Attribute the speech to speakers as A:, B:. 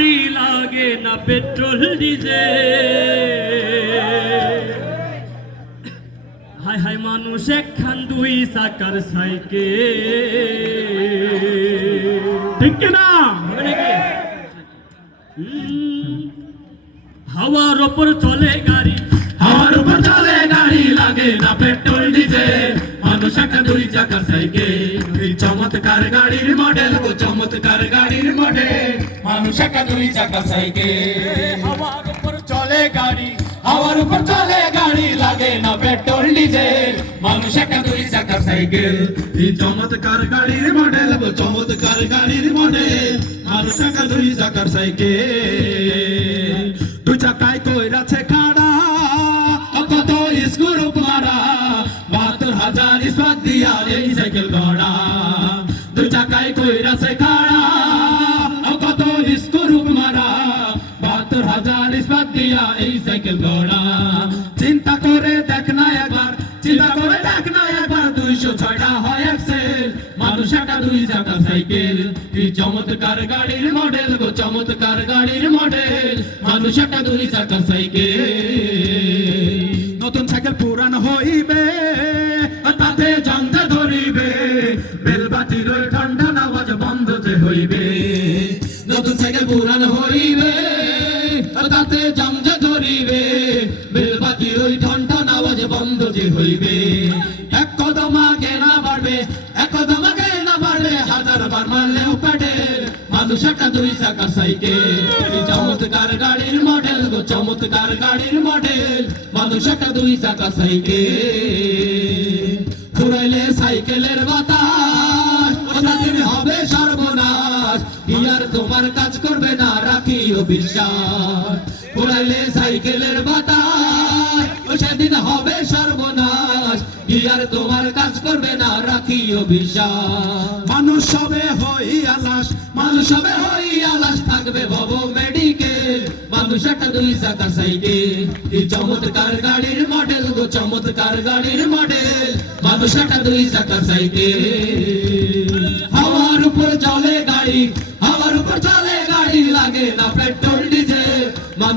A: গাড়ি লাগে না পেট্রোল ডিজেল হাই হাই মানুষ একখান দুই চাকার সাইকেল।
B: ঠিক?
A: হুম, হাওয়ার ওপর চলে গাড়ি।
B: হাওয়ার উপর চলে গাড়ি লাগে না পেট্রোল ডিজেল মানুষ একটা দুই সাইকেল। এই চমৎকার গাড়ির মডেল গো চমৎকার গাড়ির মডেল মানুষ একটা দুই চাকা সাইকেল।
A: হাওয়ার উপর চলে গাড়ি
B: হাওয়ার উপর চলে গাড়ি লাগে না পেট্রোল ডিজেল। মানুষ একটা দুই চাকা সাইকেল। এই চমৎকার গাড়ির মডেল গো চমৎকার গাড়ির মডেল মানুষ একটা দুই চাকার সাইকেল। দুই চাকায় কইরাছে খাড়া কত স্কুল মারা বাহাত্তর হাজার ইস্পাত দিয়া এই সাইকেল গড়া কইরাছে খাড়া কত স্কুল মারা। বাহাত্তর হাজার ইস্পাত দিয়া এই সাইকেল গড়া চিন্তা করে দেখ না একবার, চিন্তা করে দেখ না একবার দুইশো ছয়টা হয় এক্সেল মানুষ একটা দুই চাকা সাইকেল এই চমৎকার গাড়ির মডেল গো, চমৎকার গাড়ির মডেল মানুষ একটা দুই চাকা সাইকেল। নতুন সাইকেল পুরান হইবে তাতে তাতে জামজা ধরিবে বেলবাতির ওই ঠান্ডা আওয়াজ বন্ধ যে হইবে। এক কদম আগে না বাড়বে, এক কদম আগে না বাড়বে, হাজার বার মারলেও প্যাডেল মানুষ একটা দুই চাকা সাইকেল। চমৎকার গাড়ির মডেল গো, চমৎকার গাড়ির মডেল, মানুষ একটা দুই চাকা সাইকেল। ঘুরাইলে সাইকেলের বাতাস ওদিন হবে সর্বনাশ ইয়ার তোমার কাজ করবে না, রাখিও বিশ্বাস। ঘুরাইলে সাইকেলের বাতাস সেদিন হবে সর্বনাশ। ইয়ার তোমার কাজ করবে না রাখিও বিশ্বাস মানুষ হবে হই আলাস মানুষ হবে হই আলাস থাকবে ভব মেডিকেল। মানুষ একটা দুই চাকা সাইকেল। এই চমৎকার গাড়ির মডেল গো চমৎকার গাড়ির মডেল। মানুষ একটা দুই চাকা সাইকেল। হাওয়ার উপর চলে গাড়ি হাওয়ার উপর চলে গাড়ি লাগে না পেট্রোল ডিজেল।